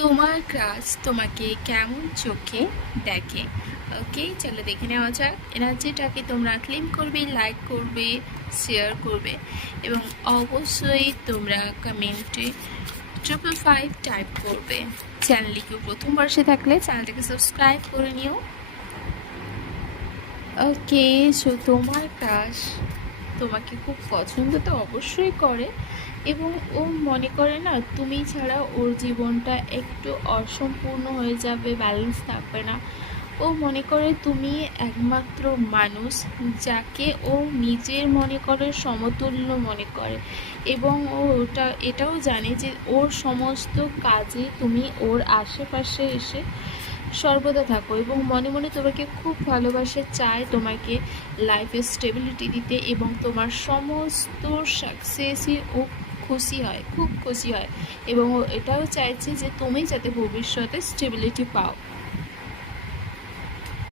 তোমার ক্রাশ তোমাকে কেমন চোখে দেখে। ওকে, চলো দেখে নেওয়া যাক। এনার্জিটাকে তোমরা ক্লেম করবে, লাইক করবে, শেয়ার করবে এবং অবশ্যই তোমরা কমেন্টে 555 টাইপ করবে। চ্যানেলে কেউ প্রথমবার এসে থাকলে চ্যানেলটাকে সাবস্ক্রাইব করে নিও। ওকে, সো তোমার ক্রাশ তোমাকে খুব পছন্দ তো অবশ্যই করে এবং ও মনে করে না তুমি ছাড়া ওর জীবনটা একটু অসম্পূর্ণ হয়ে যাবে, ব্যালেন্স থাকবে না। ও মনে করে তুমি একমাত্র মানুষ যাকে ও নিজের মনে করে সমতুল্য মনে করে এবং ও এটাও জানে যে ওর সমস্ত কাজে তুমি ওর আশেপাশে এসে সর্বদা থাকো এবং মনে মনে তোমাকে খুব ভালোবাসে, চায় তোমাকে লাইফে স্টেবিলিটি দিতে এবং তোমার সমস্ত সাকসেসই ও খুশি হয়, খুব খুশি হয় এবং ও এটাও চাইছে যে তুমি যাতে ভবিষ্যতে স্টেবিলিটি পাও।